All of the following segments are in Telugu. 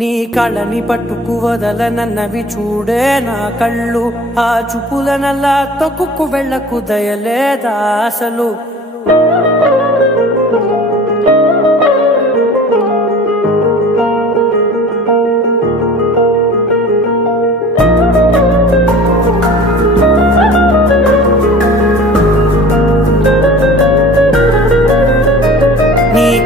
నీ కళ్ళని పట్టుకు వదలనన్నవి చూడే నా కళ్ళు, ఆ చూపులనల్లా తొక్కుకు వెళ్ళకు దయలేదా అసలు.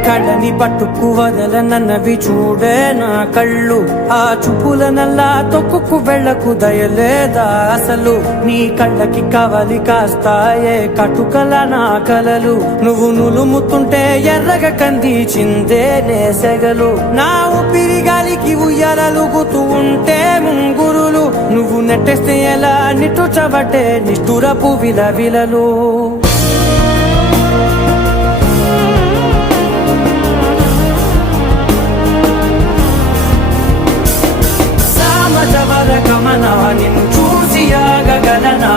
కళ్ళని పట్టుకు వదలనన్నవి చూడే నా కళ్ళు, ఆ చూపులనల్లా తొక్కుకు వెళ్ళకు దయలేదా అసలు. నీ కళ్ళకి కవలి కాస్తాయే కటుకల నా కలలు, నువ్వు నులుముతుంటే ఎర్రగ కందిచిందే నేసెగలు. నా ఊపిరి గాలికి ఉయ్యాలలుగుతూ ఉంటే ముంగురులు, నువ్వు నెట్టేస్తే ఎలా నిట్టుచబట్టే నిష్ఠురపు విలవిలలు. గమనా నిన్ను చూసి ఆగగలనా,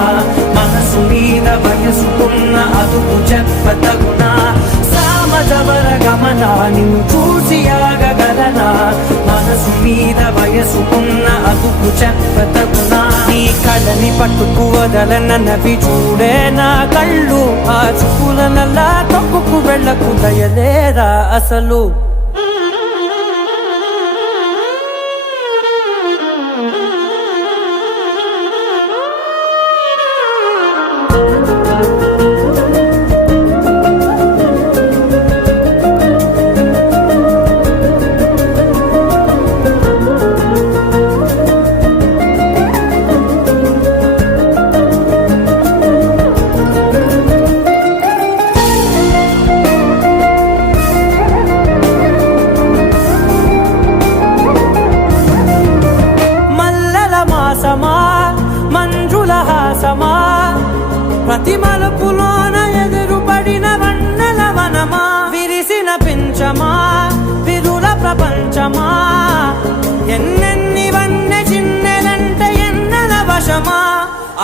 మనసు మీద వయసుకున్న అదుపు చెప్పతగునా. సామజవర గమనా నిన్ను చూసి ఆగగలనా, మనసు మీద వయసుకున్న అదుపు చెప్పతగునా. నీ కళ్ళని పట్టుకు వదలనన్నవి చూడే నా కళ్ళు, ఆ చూపులనల్లా తొక్కుకు వెళ్ళకు దయలేదా అసలు. మంజుల హాసమా, ప్రతి మలుపులోన ఎదురుపడిన వన్నెల వనమా, విరిసిన పించమా విరుల ప్రపంచమా, ఎన్నెన్ని వన్నె చిన్నెలంటే ఎన్నెల వశమా.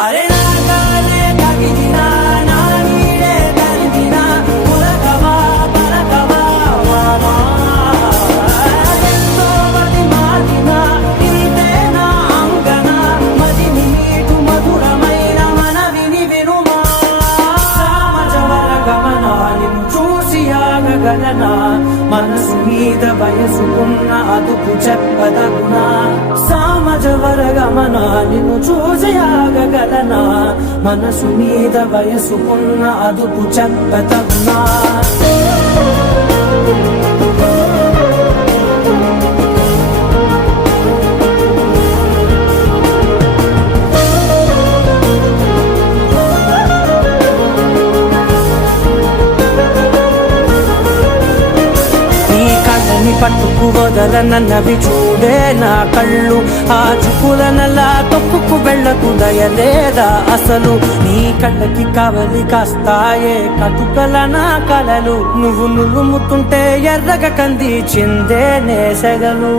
అరే నాగాలే తగిలినా నా నీడే తరిగినా, పులకవా పలకవా వామా, ఎంతో మది మారినా ఇంతే నా అంగన, మదిని నీటు మధురమైన మనవిని వినుమా. సామజవర గమనా నిన్ను చూసి ఆగగలనా, మనసు మీద వయసుకున్న అదుపు చెప్పదగునా. సామజవర గమనా నిన్ను చూసి ఆగగలనా, మనసు మీద వయసుకున్న అదుపు చెప్పదగునా. పట్టుకు వదలనన్నవి చూడే నా కళ్ళు, ఆ చూపులనల్లా తొక్కుకు వెళ్ళకు దయలేదా అసలు. నీ కళ్ళకి కవలి కాస్తాయే కటుకల నా కలలు, నువ్వు నులుముతుంటే ఎర్రగ కందిచిందే నేసెగలు.